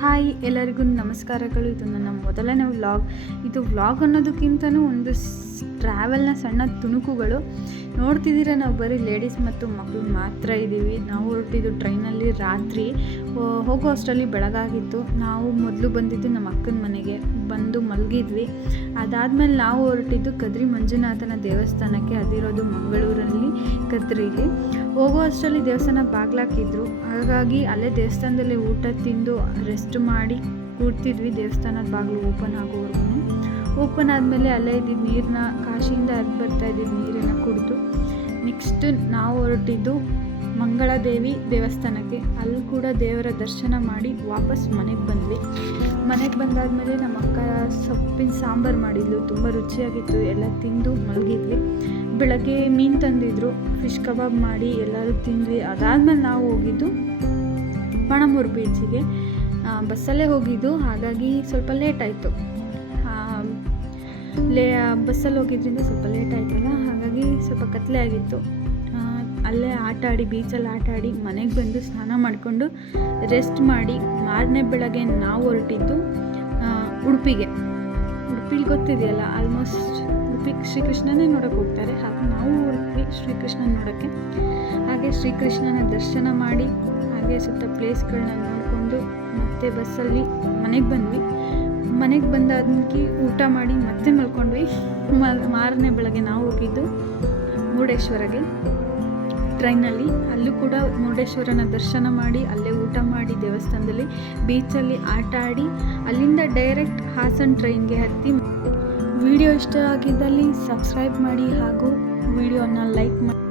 Hi ಎಲ್ಲರಿಗೂ ನಮಸ್ಕಾರಗಳು. ಇದು ನನ್ನ ಮೊದಲನೇ ವ್ಲಾಗ್. ಇದು ವ್ಲಾಗ್ ಅನ್ನೋದಕ್ಕಿಂತನೂ ಒಂದು ಟ್ರಾವೆಲ್ನ ಸಣ್ಣ ತುಣುಕುಗಳು. ನೋಡ್ತಿದ್ದೀರ, ನಾವು ಬರೀ ಲೇಡೀಸ್ ಮತ್ತು ಮಕ್ಕಳು ಮಾತ್ರ ಇದ್ದೀವಿ. ನಾವು ಹೊರಟಿದ್ದು ಟ್ರೈನಲ್ಲಿ ರಾತ್ರಿ, ಹೋಗೋ ಅಷ್ಟರಲ್ಲಿ ಬೆಳಗಾಗಿತ್ತು. ನಾವು ಮೊದಲು ಬಂದಿದ್ದು ನಮ್ಮ ಅಕ್ಕನ ಮನೆಗೆ ಬಂದು ಮಲಗಿದ್ವಿ. ಅದಾದಮೇಲೆ ನಾವು ಹೊರಟಿದ್ದು ಕದ್ರಿ ಮಂಜುನಾಥನ ದೇವಸ್ಥಾನಕ್ಕೆ. ಅದಿರೋದು ಮಂಗಳೂರಲ್ಲಿ ಕದ್ರಿಲಿ. ಹೋಗೋ ಅಷ್ಟರಲ್ಲಿ ದೇವಸ್ಥಾನ ಬಾಗ್ಲಾಕಿದ್ರು. ಹಾಗಾಗಿ ಅಲ್ಲೇ ದೇವಸ್ಥಾನದಲ್ಲಿ ಊಟ ತಿಂದು ರೆಸ್ಟ್ ಮಾಡಿ ಕೂಡ್ತಿದ್ವಿ. ದೇವಸ್ಥಾನದ ಬಾಗಿಲು ಓಪನ್ ಆದಮೇಲೆ ಅಲ್ಲೇ ಇದ್ದಿದ್ದು ನೀರನ್ನ, ಕಾಶಿಯಿಂದ ಹರಿದು ಬರ್ತಾ ಇದ್ದಿದ್ದು ನೀರನ್ನು ಕುಡಿದು ನೆಕ್ಸ್ಟ್ ನಾವು ಹೊರಟಿದ್ದು ಮಂಗಳಾದೇವಿ ದೇವಸ್ಥಾನಕ್ಕೆ. ಅಲ್ಲಿ ಕೂಡ ದೇವರ ದರ್ಶನ ಮಾಡಿ ವಾಪಸ್ ಮನೆಗೆ ಬಂದ್ವಿ. ಮನೆಗೆ ಬಂದಾದಮೇಲೆ ನಮ್ಮ ಅಕ್ಕ ಸೊಪ್ಪಿನ ಸಾಂಬಾರು ಮಾಡಿದ್ಲು, ತುಂಬ ರುಚಿಯಾಗಿತ್ತು. ಎಲ್ಲ ತಿಂದು ಮಲಗಿದ್ವಿ. ಬೆಳಗ್ಗೆ ಮೀನು ತಂದಿದ್ರು, ಫಿಶ್ ಕಬಾಬ್ ಮಾಡಿ ಎಲ್ಲರೂ ತಿಂದ್ವಿ. ಅದಾದಮೇಲೆ ನಾವು ಹೋಗಿದ್ದು ಪಣಮೂರು ಬೀಚಿಗೆ. ಬಸ್ಸಲ್ಲೇ ಹೋಗಿದ್ದು, ಹಾಗಾಗಿ ಸ್ವಲ್ಪ ಲೇಟ್ ಆಯಿತು. ಬಸ್ಸಲ್ಲಿ ಹೋಗಿದ್ದರಿಂದ ಸ್ವಲ್ಪ ಲೇಟ್ ಆಯ್ತಲ್ಲ, ಹಾಗಾಗಿ ಸ್ವಲ್ಪ ಕತ್ಲೆ ಆಗಿತ್ತು. ಅಲ್ಲೇ ಬೀಚಲ್ಲಿ ಆಟ ಆಡಿ ಮನೆಗೆ ಬಂದು ಸ್ನಾನ ಮಾಡಿಕೊಂಡು ರೆಸ್ಟ್ ಮಾಡಿ ಮಾರನೇ ಬೆಳಗ್ಗೆ ನಾವು ಹೊರಟಿದ್ದು ಉಡುಪಿಗೆ. ಉಡುಪಿಲಿ ಗೊತ್ತಿದೆಯಲ್ಲ, ಆಲ್ಮೋಸ್ಟ್ ಉಡುಪಿಗೆ ಶ್ರೀಕೃಷ್ಣನೇ ನೋಡೋಕ್ಕೆ ಹೋಗ್ತಾರೆ. ಹಾಗೆ ನಾವು ಹೊರಟ್ವಿ ಶ್ರೀಕೃಷ್ಣನ ನೋಡೋಕ್ಕೆ. ಹಾಗೆ ಶ್ರೀಕೃಷ್ಣನ ದರ್ಶನ ಮಾಡಿ ಹಾಗೆ ಸುತ್ತ ಪ್ಲೇಸ್ಗಳನ್ನ ನೋಡಿಕೊಂಡು ಮತ್ತೆ ಬಸ್ಸಲ್ಲಿ ಮನೆಗೆ ಬಂದ್ವಿ. ಮನೆಗೆ ಬಂದಾದ್ಮೇಲೆ ಊಟ ಮಾಡಿ ಮತ್ತೆ ಮಲ್ಕೊಂಡ್ವಿ. ಮಾರನೇ ಬೆಳಗ್ಗೆ ನಾವು ಹೋಗಿದ್ದು ಮುರುಡೇಶ್ವರಗೆ ಟ್ರೈನಲ್ಲಿ. ಅಲ್ಲೂ ಕೂಡ ಮುರುಡೇಶ್ವರನ ದರ್ಶನ ಮಾಡಿ ಅಲ್ಲೇ ಊಟ ಮಾಡಿ ದೇವಸ್ಥಾನದಲ್ಲಿ ಬೀಚಲ್ಲಿ ಆಟ ಆಡಿ ಅಲ್ಲಿಂದ ಡೈರೆಕ್ಟ್ ಹಾಸನ ಟ್ರೈನ್ಗೆ ಹತ್ತಿ. ವಿಡಿಯೋ ಇಷ್ಟ ಆಗಿದ್ದಲ್ಲಿ ಸಬ್ಸ್ಕ್ರೈಬ್ ಮಾಡಿ ಹಾಗೂ ವಿಡಿಯೋನ ಲೈಕ್ ಮಾಡಿ.